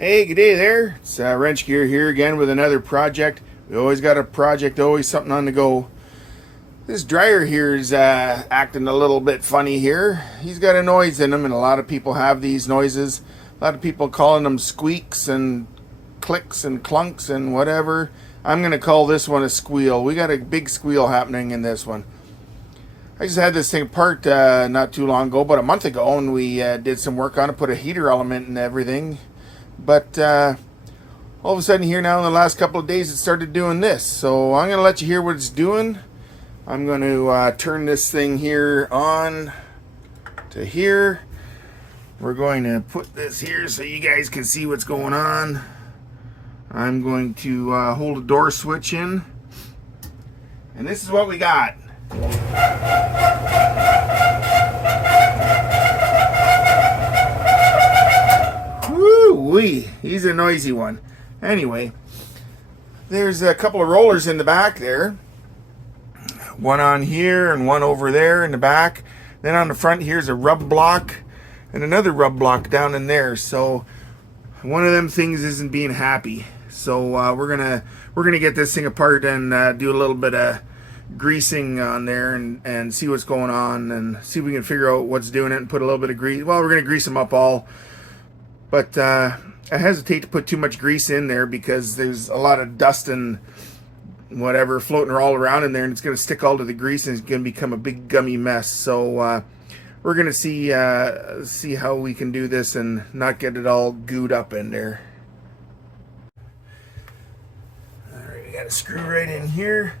Hey, good day there. It's Wrench Gear here again with another project. We always got a project, always something on the go. This dryer here is acting a little bit funny here. He's got a noise in him, and a lot of people have these noises. A lot of people calling them squeaks and clicks and clunks and whatever. I'm going to call this one a squeal. We got a big squeal happening in this one. I just had this thing apart not too long ago, about a month ago, and we did some work on it, put a heater element and everything. But all of a sudden here now in the last couple of days it started doing this. So I'm going to let you hear what it's doing. I'm going to turn this thing here on to here. We're going to put this here so you guys can see what's going on. I'm going to hold a door switch in. And this is what we got. Woo-wee, he's a noisy one. Anyway, there's a couple of rollers in the back there. One on here and one over there in the back. Then on the front here's a rub block and another rub block down in there. So one of them things isn't being happy. So we're gonna get this thing apart and do a little bit of greasing on there and see what's going on and see if we can figure out what's doing it and put a little bit of grease. Well, we're gonna grease them up all. But I hesitate to put too much grease in there because there's a lot of dust and whatever floating all around in there, and it's going to stick all to the grease and it's going to become a big gummy mess. So we're going to see how we can do this and not get it all gooed up in there. Alright, we got a screw right in here.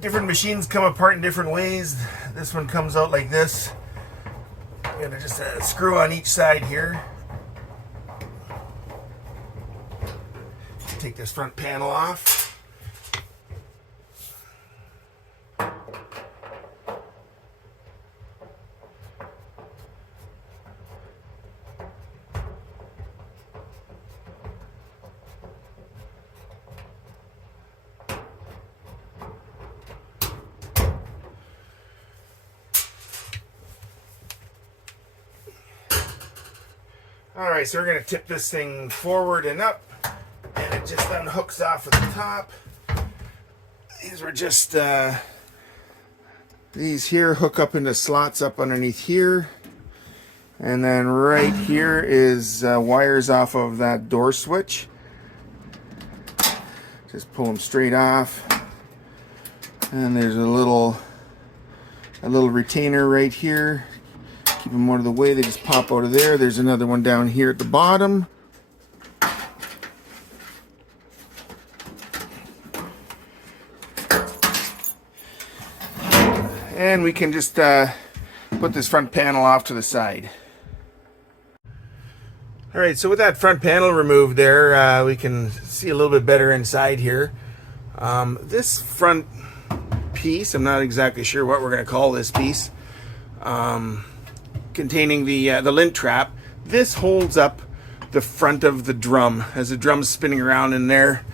Different machines come apart in different ways. This one comes out like this. I'm going to just screw on each side here. Take this front panel off. Alright, so we're going to tip this thing forward and up, and it just unhooks off at the top. These were just, these here hook up into slots up underneath here. And then right here is wires off of that door switch. Just pull them straight off. And there's a little retainer right here. Keep them out of the way, they just pop out of there. There's another one down here at the bottom. And we can just put this front panel off to the side. Alright, so with that front panel removed there, we can see a little bit better inside here. This front piece, I'm not exactly sure what we're going to call this piece. Containing the lint trap. This holds up the front of the drum as the drum's spinning around in there.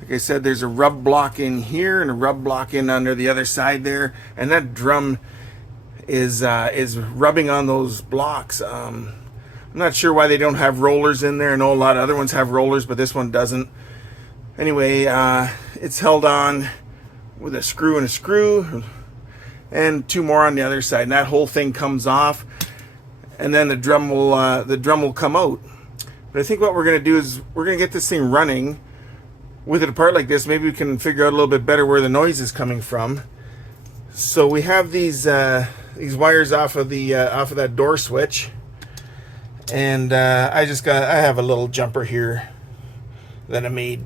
Like I said, there's a rub block in here and a rub block in under the other side there, and that drum is rubbing on those blocks. I'm not sure why they don't have rollers in there. I know a lot of other ones have rollers, but this one doesn't. Anyway, it's held on with a screw and a screw, and two more on the other side, and that whole thing comes off. And then the drum will come out. But I think what we're going to do is we're going to get this thing running with it apart like this. Maybe we can figure out a little bit better where the noise is coming from. So we have these wires off of that door switch, and I have a little jumper here that I made,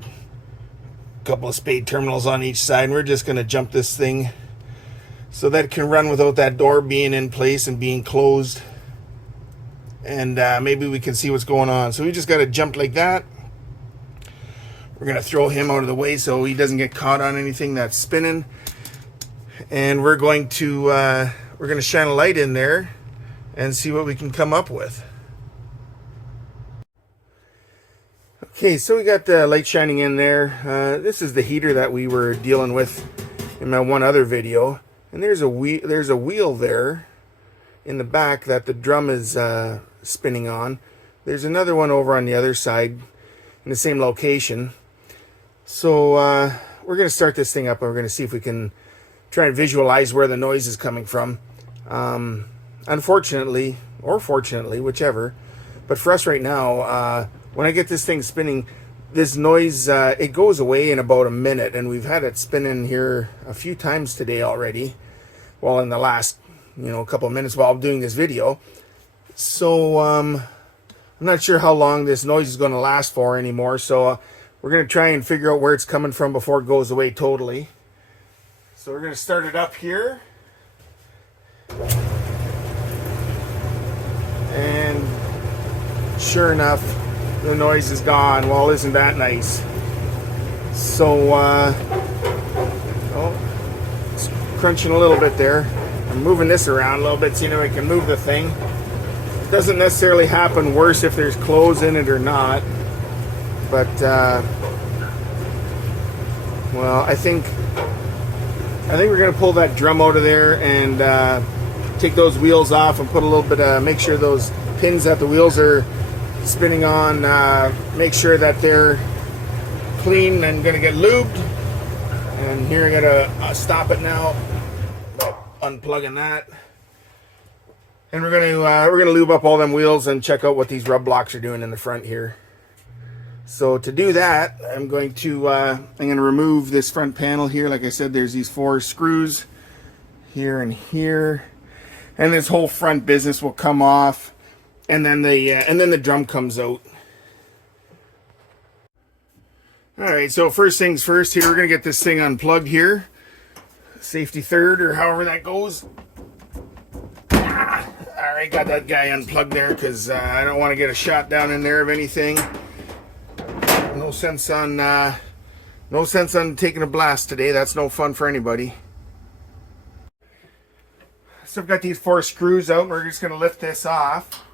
a couple of spade terminals on each side, and we're just going to jump this thing so that it can run without that door being in place and being closed. And maybe we can see what's going on. So we just got to jump like that. We're going to throw him out of the way so he doesn't get caught on anything that's spinning. And we're going to shine a light in there and see what we can come up with. Okay, so we got the light shining in there. This is the heater that we were dealing with in my one other video. And there's a wheel there in the back that the drum is spinning on. there's another one over on the other side in the same location. So we're going to start this thing up and we're going to see if we can try and visualize where the noise is coming from. Unfortunately, or fortunately, whichever, but for us right now, when I get this thing spinning, this noise, it goes away in about a minute, and we've had it spinning here a few times today already. Well, in the last, couple of minutes while I'm doing this video. So, I'm not sure how long this noise is going to last for anymore, so we're going to try and figure out where it's coming from before it goes away totally. So we're going to start it up here. And sure enough, the noise is gone. Well, isn't that nice? So, it's crunching a little bit there. I'm moving this around a little bit so I can move the thing. It doesn't necessarily happen worse if there's clothes in it or not. But, well, I think we're going to pull that drum out of there and take those wheels off and put a little bit of, make sure those pins that the wheels are spinning on, make sure that they're clean and going to get lubed. And here I'm going to stop it now, unplugging that. And we're going to lube up all them wheels and check out what these rub blocks are doing in the front here. So to do that, I'm going to remove this front panel here. Like I said, there's these 4 screws here and here, and this whole front business will come off, and then the drum comes out. All right, so first things first. Here we're gonna get this thing unplugged here, safety third or however that goes. All right, got that guy unplugged there because I don't want to get a shot down in there of anything. No sense on taking a blast today. That's no fun for anybody. So I've got these 4 screws out and we're just going to lift this off.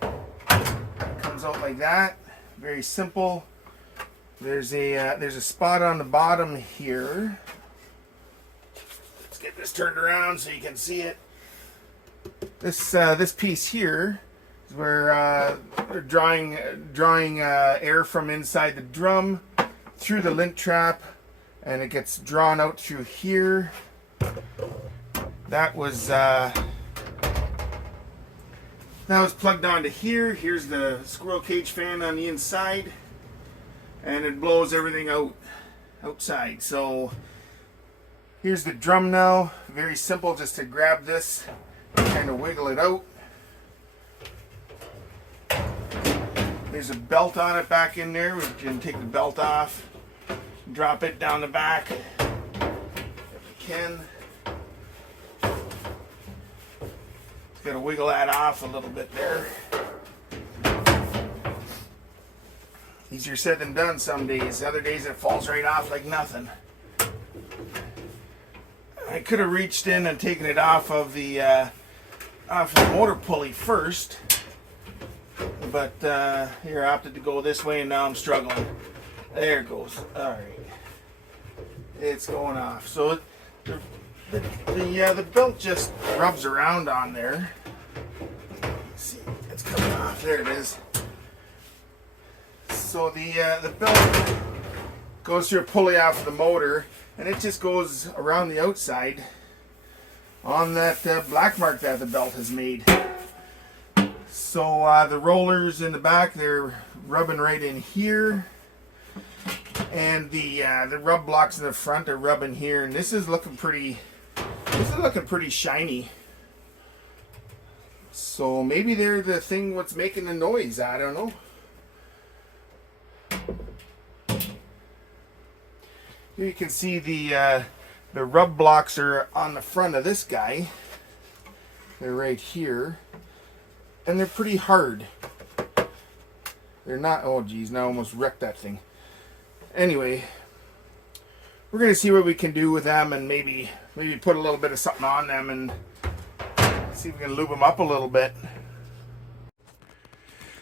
It comes out like that. Very simple. There's a spot on the bottom here. Let's get this turned around so you can see it. This piece here is where they're drawing air from inside the drum through the lint trap, and it gets drawn out through here. That was plugged onto here. Here's the squirrel cage fan on the inside, and it blows everything outside. So here's the drum now. Very simple, just to grab this and kind of wiggle it out. There's a belt on it back in there. We can take the belt off, drop it down the back if we can. Got to wiggle that off a little bit there. Easier said than done some days. Other days it falls right off like nothing. I could have reached in and taken it off of the motor pulley first, but here I opted to go this way, and now I'm struggling. There it goes. All right, it's going off. So the belt just rubs around on there. Let's see, it's coming off. There it is. So the belt goes through a pulley off the motor, and it just goes around the outside on that black mark that the belt has made. So the rollers in the back, they're rubbing right in here, and the rub blocks in the front are rubbing here, and this is looking pretty shiny. So maybe they're the thing what's making the noise. I don't know. Here you can see the rub blocks are on the front of this guy. They're right here, and they're pretty hard. They're not. Oh geez, now I almost wrecked that thing. Anyway, we're gonna see what we can do with them, and maybe put a little bit of something on them and see if we can lube them up a little bit.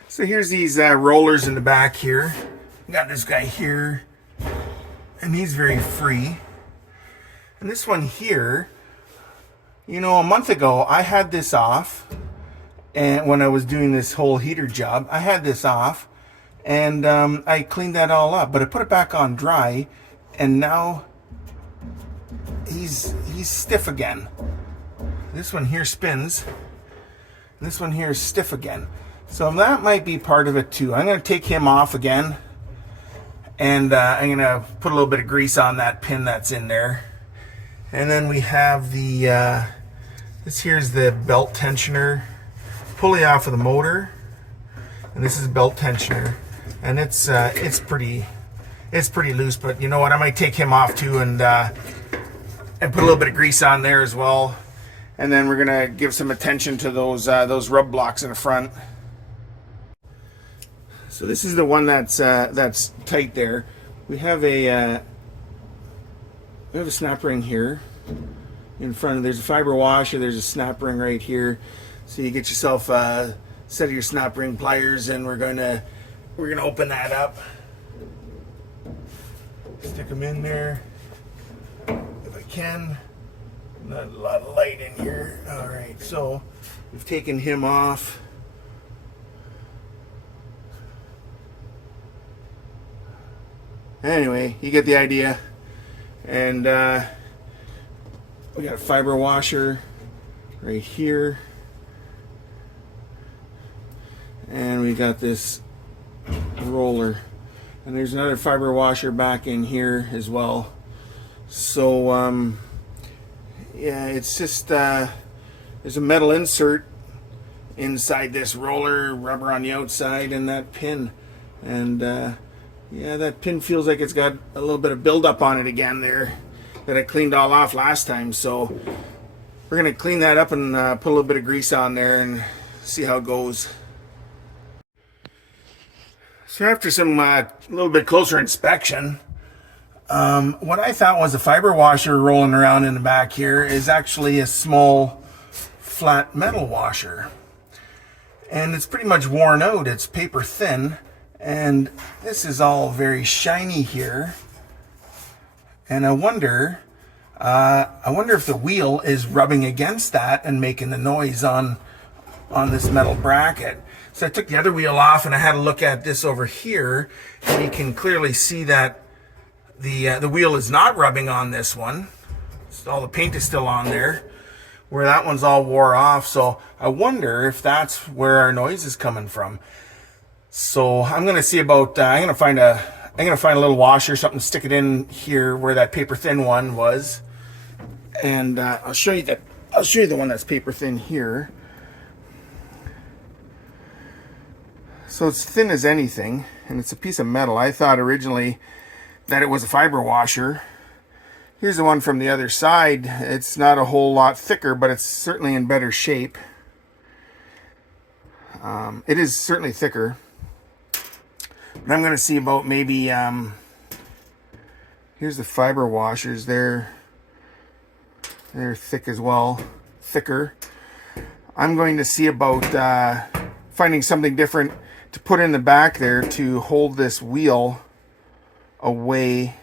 So here's these rollers in the back here. Got this guy here, and he's very free. And this one here, a month ago I had this off, and when I was doing this whole heater job, I had this off, and I cleaned that all up, but I put it back on dry, and now he's stiff again. This one here spins. This one here is stiff again. So that might be part of it too. I'm going to take him off again, and I'm going to put a little bit of grease on that pin that's in there. And then we have the, this here's the belt tensioner pulley off of the motor. And this is a belt tensioner. And it's pretty loose, but you know what? I might take him off too and put a little bit of grease on there as well. And then we're gonna give some attention to those rub blocks in the front. So this is the one that's tight there. We have a snap ring here in front. There's a fiber washer. There's a snap ring right here. So you get yourself a set of your snap ring pliers, and we're gonna open that up. Stick them in there if I can. Not a lot of light in here. All right, so we've taken him off. Anyway, you get the idea. And we got a fiber washer right here. And we got this roller. And there's another fiber washer back in here as well. So, yeah, it's just, there's a metal insert inside this roller, rubber on the outside, and that pin. And, yeah, that pin feels like it's got a little bit of buildup on it again there that I cleaned all off last time. So we're going to clean that up and put a little bit of grease on there and see how it goes. So after some little bit closer inspection, what I thought was a fiber washer rolling around in the back here is actually a small flat metal washer. And it's pretty much worn out. It's paper thin. And this is all very shiny here. And I wonder if the wheel is rubbing against that and making the noise on this metal bracket. So I took the other wheel off and I had a look at this over here, and you can clearly see that the wheel is not rubbing on this one. So all the paint is still on there, where that one's all wore off. So I wonder if that's where our noise is coming from. So I'm gonna see about. I'm gonna find a little washer, something, stick it in here where that paper thin one was, and I'll show you the one that's paper thin here. So it's thin as anything, and it's a piece of metal. I thought originally that it was a fiber washer. Here's the one from the other side. It's not a whole lot thicker, but it's certainly in better shape. It is certainly thicker. But I'm going to see about maybe, here's the fiber washers. They're thick as well, thicker. I'm going to see about finding something different to put in the back there to hold this wheel away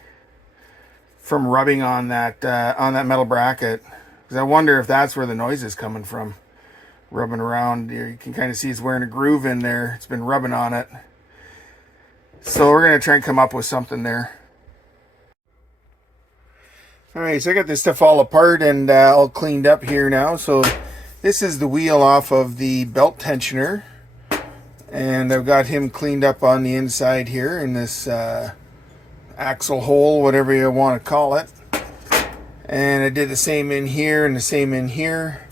from rubbing on that metal bracket. Because I wonder if that's where the noise is coming from. Rubbing around, you can kind of see it's wearing a groove in there. It's been rubbing on it. So we're going to try and come up with something there. Alright, so I got this stuff all apart and all cleaned up here now. So this is the wheel off of the belt tensioner. And I've got him cleaned up on the inside here in this axle hole, whatever you want to call it. And I did the same in here and the same in here.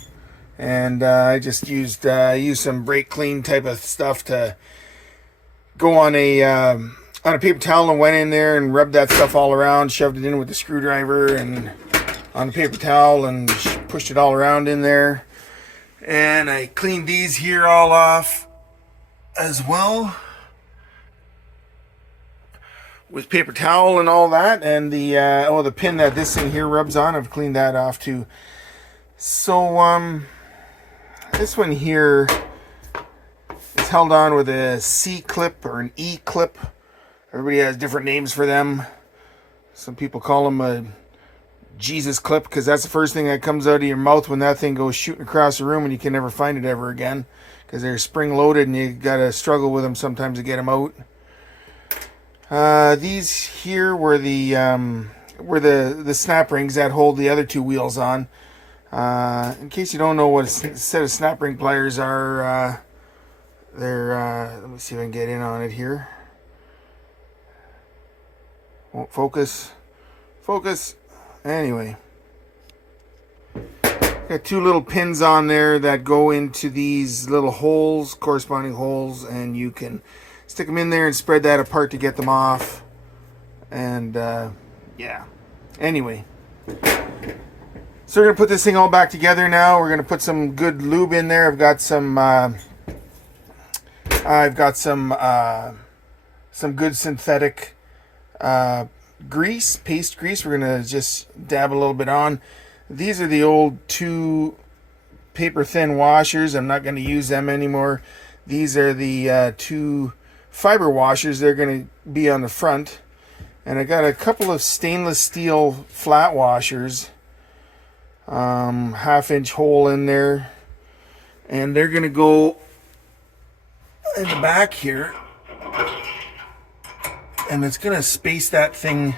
And I just used some brake clean type of stuff to go on a paper towel, and went in there and rubbed that stuff all around, shoved it in with the screwdriver and on the paper towel and pushed it all around in there. And I cleaned these here all off as well with paper towel and all that. And the pin that this thing here rubs on, I've cleaned that off too. So this one here is held on with a C clip or an E clip. Everybody has different names for them. Some people call them a Jesus clip, because that's the first thing that comes out of your mouth when that thing goes shooting across the room and you can never find it ever again, because they're spring loaded and you gotta struggle with them sometimes to get them out. These here were the snap rings that hold the other two wheels on. In case you don't know what a set of snap ring pliers are, they're let me see if I can get in on it here. Won't focus. Anyway, got two little pins on there that go into these little holes, corresponding holes, and you can stick them in there and spread that apart to get them off. And yeah, anyway, so we're gonna put this thing all back together now. We're gonna put some good lube in there. I've got some good synthetic grease, paste grease. We're gonna just dab a little bit on. These are the old 2 paper thin washers. I'm not going to use them anymore. These are the 2 fiber washers. They're going to be on the front. And I got a couple of stainless steel flat washers, 1/2-inch hole in there, and they're going to go in the back here, and it's going to space that thing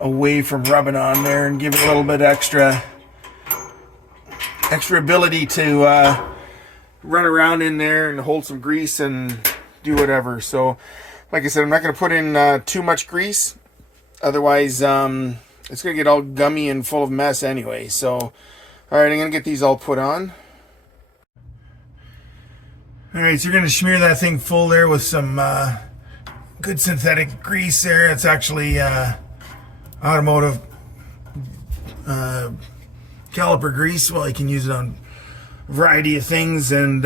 away from rubbing on there and give it a little bit extra ability to run around in there and hold some grease and do whatever. So like I said, I'm not going to put in too much grease, otherwise it's going to get all gummy and full of mess anyway. So alright, I'm going to get these all put on. Alright, so you're going to smear that thing full there with some good synthetic grease there. It's actually automotive caliper grease. Well, you can use it on a variety of things, and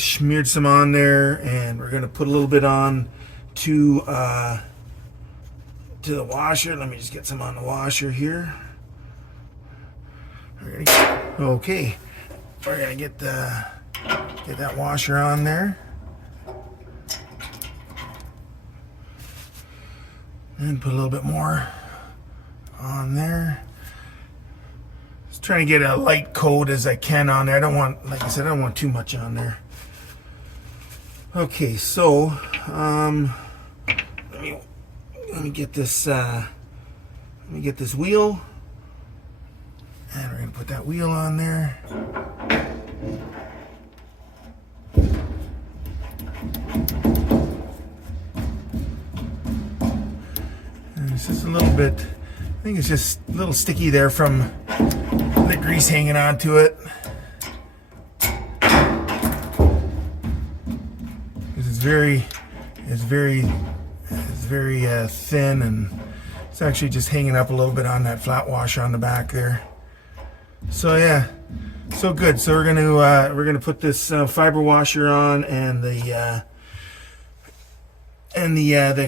smeared some on there, and we're going to put a little bit on to the washer. Let me just get some on the washer here. Okay, we're going to get that washer on there. And put a little bit more on there. Just trying to get a light coat as I can on there. I don't want, like I said, I don't want too much on there. Okay, so let me get this wheel, and we're gonna put that wheel on there. And it's just a little bit, I think it's just a little sticky there from the grease hanging onto it. It's very thin, and it's actually just hanging up a little bit on that flat washer on the back there. So yeah, so good. So we're gonna put this fiber washer on, and the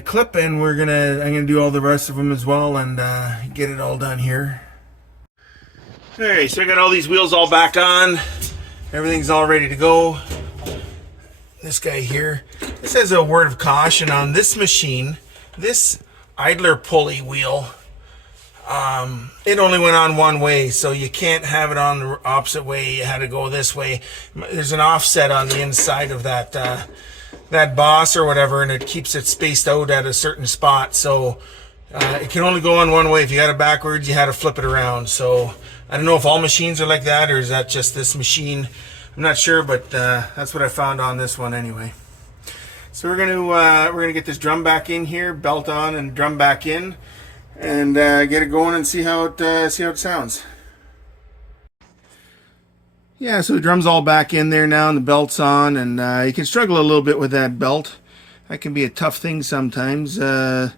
clip, and I'm gonna do all the rest of them as well, and get it all done here. Alright, so I got all these wheels all back on. Everything's all ready to go. This guy here, this has a word of caution on this machine. This idler pulley wheel, it only went on one way, so you can't have it on the opposite way. You had to go this way. There's an offset on the inside of that boss or whatever, and it keeps it spaced out at a certain spot. So it can only go on one way. If you had it backwards, you had to flip it around. So I don't know if all machines are like that, or is that just this machine? I'm not sure, but that's what I found on this one anyway. So we're gonna get this drum back in here, belt on and drum back in, and get it going and see how it sounds. Yeah, so the drum's all back in there now, and the belt's on, and you can struggle a little bit with that belt. That can be a tough thing sometimes. A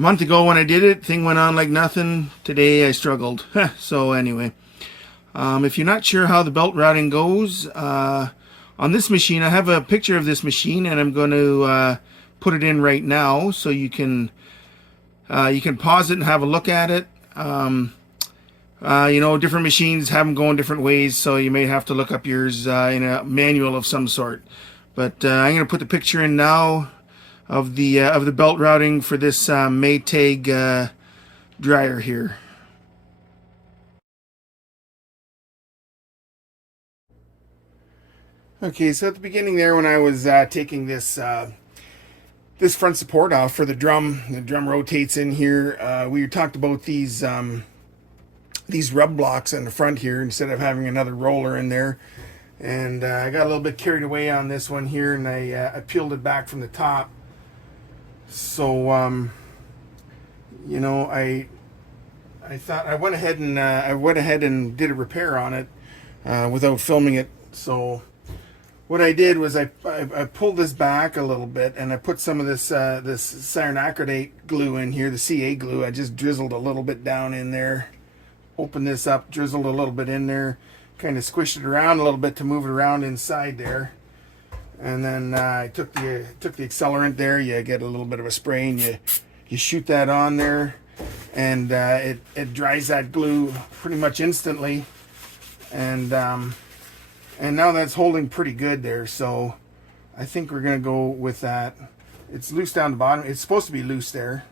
month ago when I did it, thing went on like nothing. Today I struggled. So anyway, if you're not sure how the belt routing goes, on this machine, I have a picture of this machine, and I'm going to put it in right now, so you can pause it and have a look at it. You know, different machines have them going different ways, so you may have to look up yours in a manual of some sort. But I'm going to put the picture in now of the belt routing for this Maytag dryer here. Okay, so at the beginning there, when I was taking this this front support off for the drum rotates in here. We talked about these rub blocks in the front here instead of having another roller in there. And I got a little bit carried away on this one here, and I peeled it back from the top. So you know, I thought I went ahead and did a repair on it without filming it. So what I did was I pulled this back a little bit, and I put some of this this cyanacridate glue in here, the CA glue. I just drizzled a little bit down in there, opened this up, drizzled a little bit in there, kind of squished it around a little bit to move it around inside there. And then I took the accelerant there. You get a little bit of a spray, and you shoot that on there, and it dries that glue pretty much instantly. And now that's holding pretty good there, so I think we're gonna go with that. It's loose down the bottom. It's supposed to be loose there.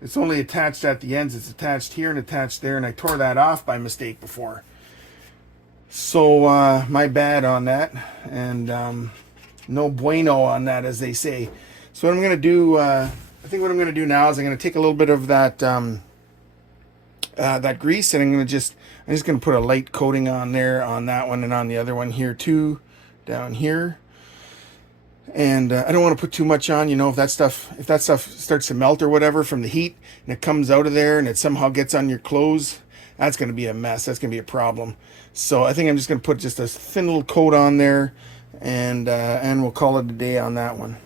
It's only attached at the ends. It's attached here and attached there, and I tore that off by mistake before. So my bad on that, and no bueno on that, as they say. So what I'm gonna do, I think what I'm gonna do now is I'm gonna take a little bit of that that grease, and I'm just gonna put a light coating on there, on that one and on the other one here too, down here. And I don't want to put too much on. You know, if that stuff starts to melt or whatever from the heat, and it comes out of there and it somehow gets on your clothes, that's going to be a mess. That's going to be a problem. So I think I'm just going to put just a thin little coat on there, and we'll call it a day on that one.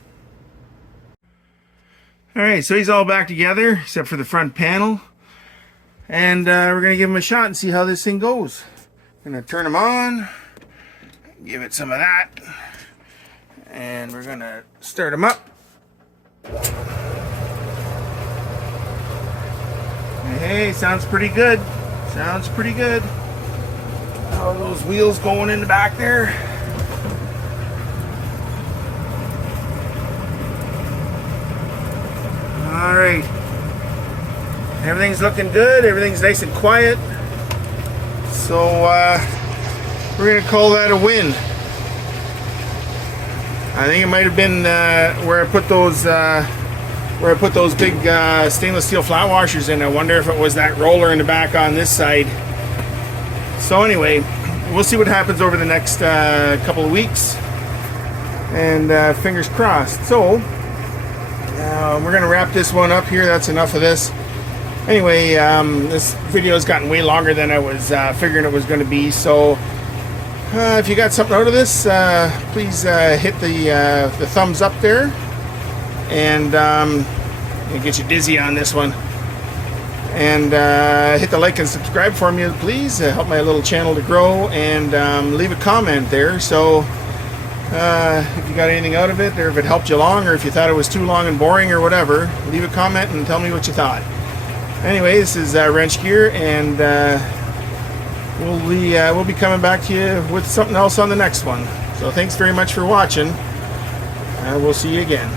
All right, so he's all back together except for the front panel, and we're going to give him a shot and see how this thing goes. I'm going to turn him on, give it some of that, and we're going to start him up. Hey, sounds pretty good. Sounds pretty good. How are those wheels going in the back there? All right. Everything's looking good. Everything's nice and quiet. So we're going to call that a win. I think it might have been where I put those big stainless steel flat washers in. I wonder if it was that roller in the back on this side. So anyway, we'll see what happens over the next couple of weeks, and fingers crossed. So we're gonna wrap this one up here. That's enough of this. Anyway, this video has gotten way longer than I was figuring it was going to be. So if you got something out of this, please hit the thumbs up there, and it'll get you dizzy on this one. And hit the like and subscribe for me, please. Help my little channel to grow, and leave a comment there. So if you got anything out of it, or if it helped you along, or if you thought it was too long and boring or whatever, leave a comment and tell me what you thought. Anyway, this is Wrench Gear, and we'll be coming back to you with something else on the next one. So thanks very much for watching. We'll see you again.